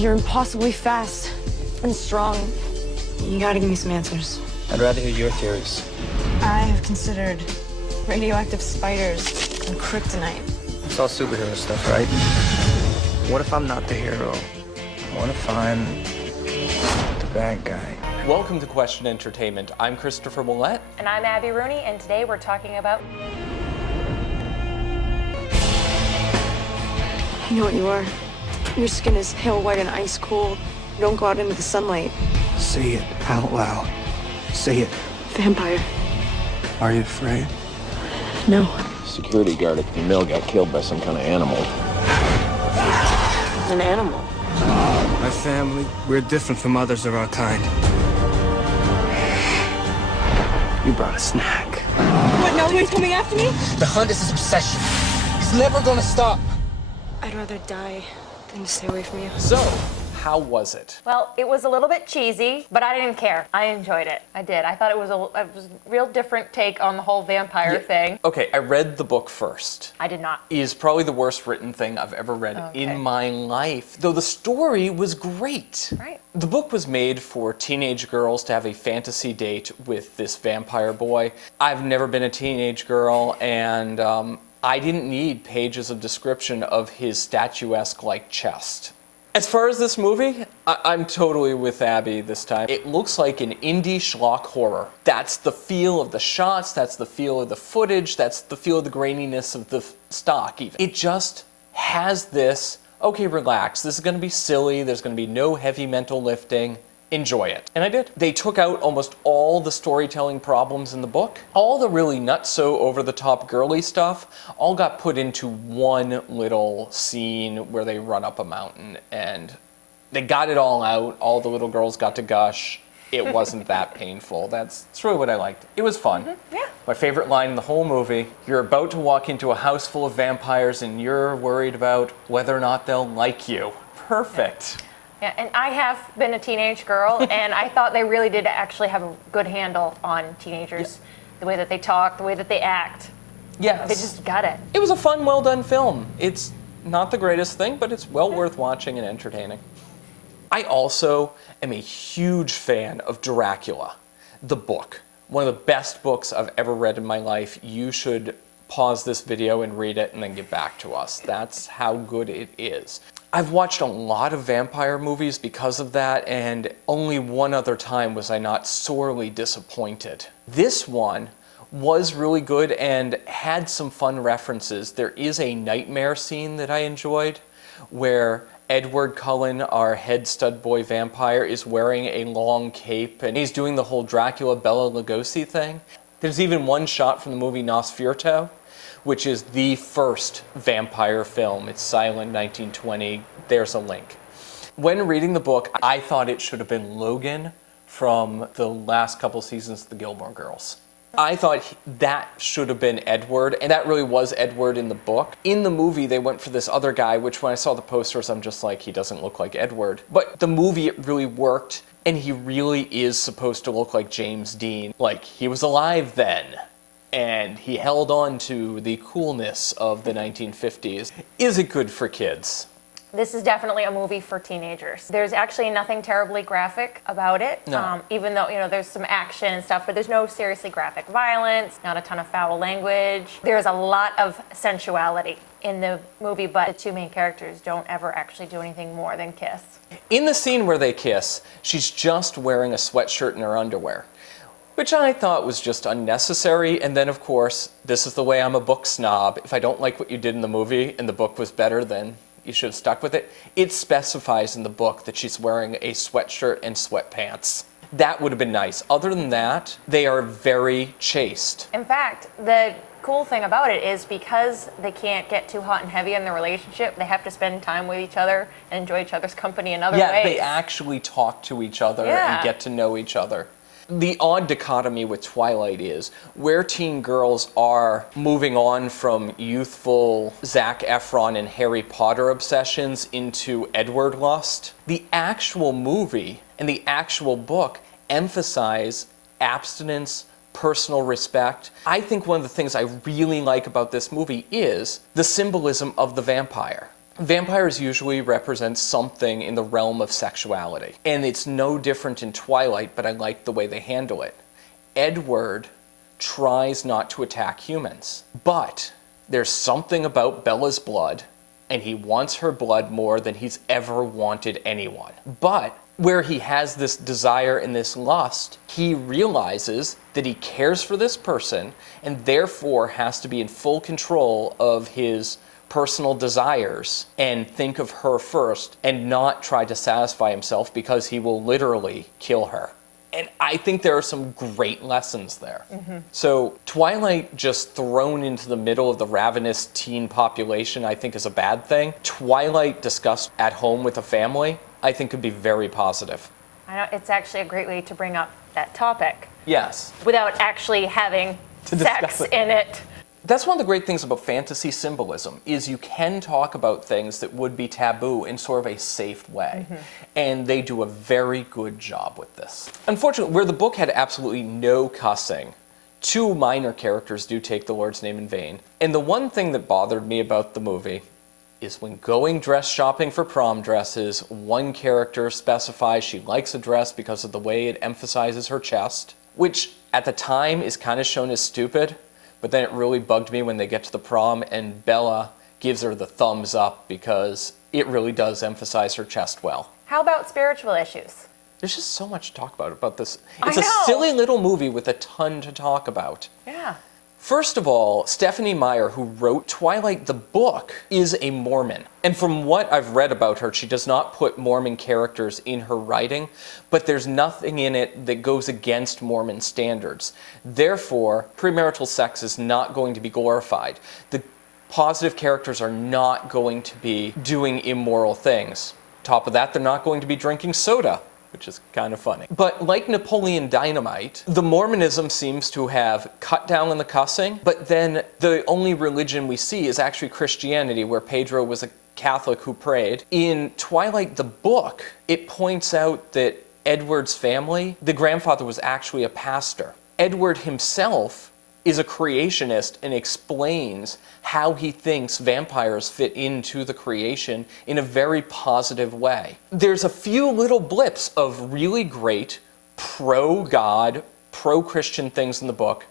You're impossibly fast and strong. You gotta give me some answers. I'd rather hear your theories. I have considered radioactive spiders and kryptonite. It's all superhero stuff, right? What if I'm not the hero? What if I'm the bad guy? Welcome to Question Entertainment. I'm Christopher Millette. And I'm Abby Rooney, and today we're talking about... I know what you are. Your skin is pale white and ice cold. You don't go out into the sunlight. Say it out loud. Say it. Vampire. Are you afraid? No. Security guard at the mill got killed by some kind of animal. An animal. My family, we're different from others of our kind. You brought a snack. What, nobody's coming after me? The hunt is his obsession. He's never gonna stop. I'd rather die than to stay away from you. So, how was it? Well, it was a little bit cheesy, but I didn't care. I enjoyed it. I did. I thought it was a real different take on the whole vampire thing. Okay, I read the book first. I did not. It is probably the worst written thing I've ever read in my life, though the story was great. Right. The book was made for teenage girls to have a fantasy date with this vampire boy. I've never been a teenage girl, and I didn't need pages of description of his statuesque-like chest. As far as this movie, I'm totally with Abby this time. It looks like an indie schlock horror. That's the feel of the shots, that's the feel of the footage, that's the feel of the graininess of the stock even. It just has this, okay, relax, this is gonna be silly, there's gonna be no heavy mental lifting, enjoy it. And I did. They took out almost all the storytelling problems in the book. All the really nutso over-the-top girly stuff all got put into one little scene where they run up a mountain, and they got it all out. All the little girls got to gush. It wasn't that painful. That's really what I liked. It was fun. Yeah. My favorite line in the whole movie, you're about to walk into a house full of vampires and you're worried about whether or not they'll like you. Perfect. Yeah, and I have been a teenage girl, and I thought they really did actually have a good handle on teenagers. Yeah. The way that they talk, the way that they act. Yes. They just got it. It was a fun, well-done film. It's not the greatest thing, but it's well worth watching and entertaining. I also am a huge fan of Dracula, the book. One of the best books I've ever read in my life. You should pause this video and read it and then get back to us. That's how good it is. I've watched a lot of vampire movies because of that, and only one other time was I not sorely disappointed. This one was really good and had some fun references. There is a nightmare scene that I enjoyed where Edward Cullen, our head stud boy vampire, is wearing a long cape and he's doing the whole Dracula Bela Lugosi thing. There's even one shot from the movie Nosferatu, which is the first vampire film. It's silent, 1920. There's a link. When reading the book, I thought it should have been Logan from the last couple seasons of the Gilmore Girls. I thought that should have been Edward, and that really was Edward in the book. In the movie, they went for this other guy, which when I saw the posters, I'm just like, he doesn't look like Edward. But the movie, it really worked, and he really is supposed to look like James Dean. Like, he was alive then. And he held on to the coolness of the 1950s. Is it good for kids? This is definitely a movie for teenagers. There's actually nothing terribly graphic about it, no. Even though, there's some action and stuff, but there's no seriously graphic violence, not a ton of foul language. There's a lot of sensuality in the movie, but the two main characters don't ever actually do anything more than kiss. In the scene where they kiss, she's just wearing a sweatshirt and her underwear, which I thought was just unnecessary. And then, of course, this is the way I'm a book snob. If I don't like what you did in the movie and the book was better, then you should have stuck with it. It specifies in the book that she's wearing a sweatshirt and sweatpants. That would have been nice. Other than that, they are very chaste. In fact, the cool thing about it is because they can't get too hot and heavy in their relationship, they have to spend time with each other and enjoy each other's company in other ways. Yeah, they actually talk to each other and get to know each other. The odd dichotomy with Twilight is where teen girls are moving on from youthful Zac Efron and Harry Potter obsessions into Edward lust. The actual movie and the actual book emphasize abstinence, personal respect. I think one of the things I really like about this movie is the symbolism of the vampire. Vampires usually represent something in the realm of sexuality. And it's no different in Twilight, but I like the way they handle it. Edward tries not to attack humans, but there's something about Bella's blood, and he wants her blood more than he's ever wanted anyone. But where he has this desire and this lust, he realizes that he cares for this person and therefore has to be in full control of his personal desires and think of her first and not try to satisfy himself because he will literally kill her. And I think there are some great lessons there. So Twilight just thrown into the middle of the ravenous teen population, I think is a bad thing. Twilight discussed at home with a family, I think could be very positive. I know it's actually a great way to bring up that topic Yes. without actually having discuss sex it. in it. That's one of the great things about fantasy symbolism, is you can talk about things that would be taboo in sort of a safe way. And they do a very good job with this. Unfortunately, where the book had absolutely no cussing, two minor characters do take the Lord's name in vain. And the one thing that bothered me about the movie is when going dress shopping for prom dresses, one character specifies she likes a dress because of the way it emphasizes her chest, which at the time is kind of shown as stupid. But then it really bugged me when they get to the prom and Bella gives her the thumbs up because it really does emphasize her chest well. How about spiritual issues? There's just so much to talk about this. I It's a know. silly little movie with a ton to talk about. Yeah. First of all, Stephenie Meyer, who wrote Twilight the book, is a Mormon. And from what I've read about her, she does not put Mormon characters in her writing, but there's nothing in it that goes against Mormon standards. Therefore, premarital sex is not going to be glorified. The positive characters are not going to be doing immoral things. Top of that, they're not going to be drinking soda, which is kind of funny. But like Napoleon Dynamite, the Mormonism seems to have cut down on the cussing, but then the only religion we see is actually Christianity, where Pedro was a Catholic who prayed. In Twilight the book, it points out that Edward's family, the grandfather was actually a pastor. Edward himself is a creationist and explains how he thinks vampires fit into the creation in a very positive way. There's a few little blips of really great pro-God, pro-Christian things in the book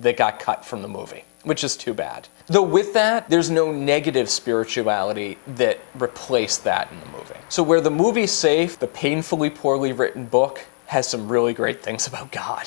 that got cut from the movie, which is too bad. Though with that, there's no negative spirituality that replaced that in the movie. So where the movie's safe, the painfully poorly written book has some really great things about God.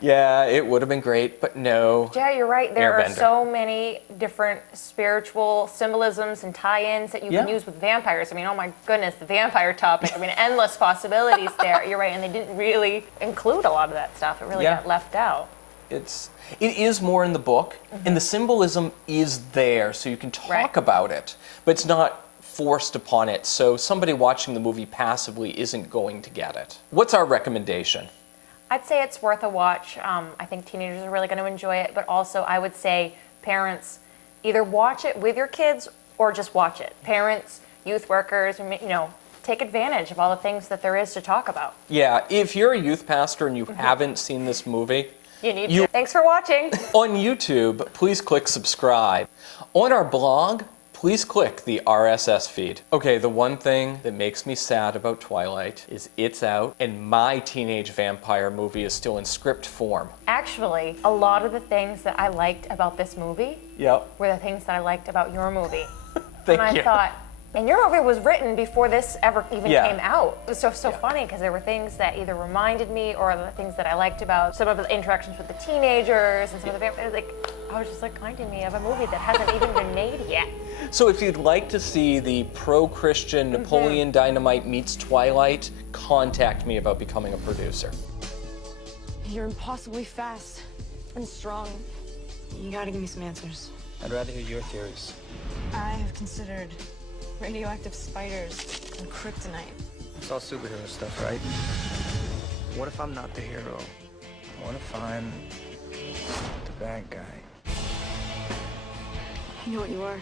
Yeah, it would have been great, but no. Yeah, you're right. There are Airbender. so many different spiritual symbolisms and tie-ins that you can use with vampires. I mean, oh my goodness, the vampire topic. I mean, endless possibilities there. You're right, and they didn't really include a lot of that stuff. It really got left out. It is more in the book, and the symbolism is there, so you can talk about it, but it's not forced upon it, so somebody watching the movie passively isn't going to get it. What's our recommendation? I'd say it's worth a watch. I think teenagers are really going to enjoy it, but also I would say parents, either watch it with your kids or just watch it. Parents, youth workers, take advantage of all the things that there is to talk about. Yeah, if you're a youth pastor and you haven't seen this movie, You need to. Thanks for watching. on YouTube, please click subscribe. On our blog, please click the RSS feed. Okay, the one thing that makes me sad about Twilight is it's out and my teenage vampire movie is still in script form. Actually, a lot of the things that I liked about this movie were the things that I liked about your movie. Thank and you. I thought, and your movie was written before this ever even came out. It was so funny because there were things that either reminded me or the things that I liked about some of the interactions with the teenagers and some of the vampires. Like, I was just like reminding me of a movie that hasn't even been made yet. So if you'd like to see the pro-Christian Napoleon Dynamite meets Twilight, contact me about becoming a producer. You're impossibly fast and strong. You gotta give me some answers. I'd rather hear your theories. I have considered radioactive spiders and kryptonite. It's all superhero stuff, right? What if I'm not the hero? What if I'm the bad guy? You know what you are.